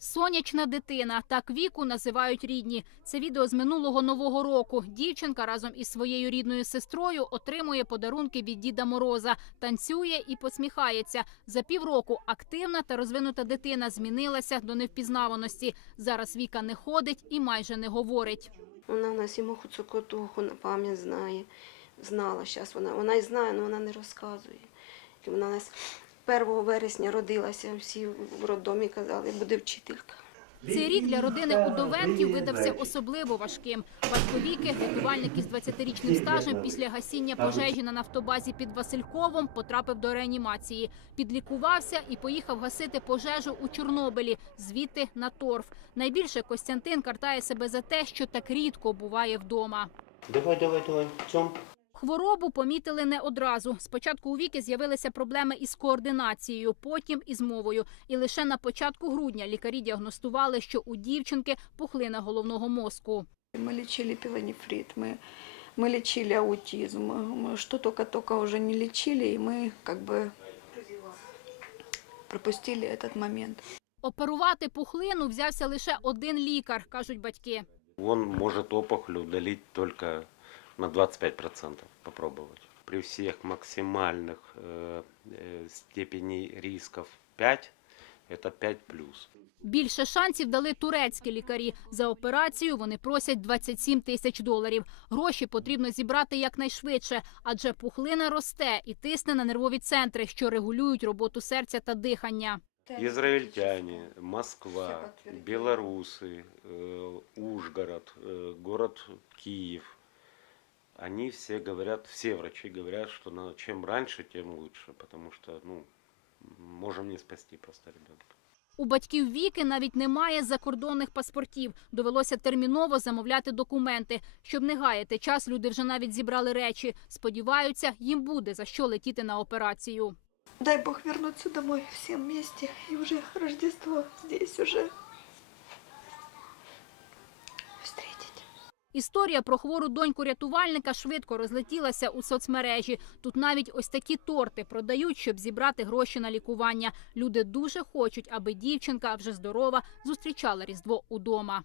Сонячна дитина так віку називають рідні. Це відео з минулого нового року. Дівчинка разом із своєю рідною сестрою отримує подарунки від Діда Мороза, танцює і посміхається. За півроку активна та розвинута дитина змінилася до невпізнаваності. Зараз Віка не ходить і майже не говорить. Вона в нас муху цокотуху на пам'ять знає. Знала зараз вона. Вона і знає, але вона не розказує. Вона нас 1 вересня родилася, всі в роддомі казали, буде вчителька. Цей рік для родини удовенків видався особливо важким. Батько Віки, рятувальник із 20-річним стажем, після гасіння пожежі на нафтобазі під Васильковом потрапив до реанімації. Підлікувався і поїхав гасити пожежу у Чорнобилі, звідти на торф. Найбільше Костянтин картає себе за те, що так рідко буває вдома. Давай, давай, давай. Цьом. Хворобу помітили не одразу. Спочатку у віки з'явилися проблеми із координацією, потім із мовою. І лише на початку грудня лікарі діагностували, що у дівчинки пухлина головного мозку. Мы лечили пилонефрит, мы, мы лечили аутизм, мы что только-только уже не лечили, и мы как бы пропустили этот момент. Оперувати пухлину взявся лише один лікар, кажуть батьки. Он может опухоль удалить только на 25% попробовать. При всех максимальных э, э, степеней рисков 5, это 5 плюс. Більше шансів дали турецькі лікарі. За операцію вони просять 27 тисяч доларів. Гроші потрібно зібрати якнайшвидше, адже пухлина росте і тисне на нервові центри, що регулюють роботу серця та дихання. Израильтяне, Москва, белорусы, э, Ужгород, э, город Киев. Они все говорят, все врачи говорят, что на, чем раньше, тем лучше, потому что, ну, можем не спасти просто ребенка. У батьків Віки навіть немає закордонних паспортів. Довелося терміново замовляти документи. Щоб не гаяти час, люди вже навіть зібрали речі. Сподіваються, їм буде за що летіти на операцію. Дай Бог вернуться домой всем вместе, и уже Рождество здесь уже Історія про хвору доньку рятувальника швидко розлетілася у соцмережі. Тут навіть ось такі торти продають, щоб зібрати гроші на лікування. Люди дуже хочуть, аби дівчинка вже здорова зустрічала різдво удома.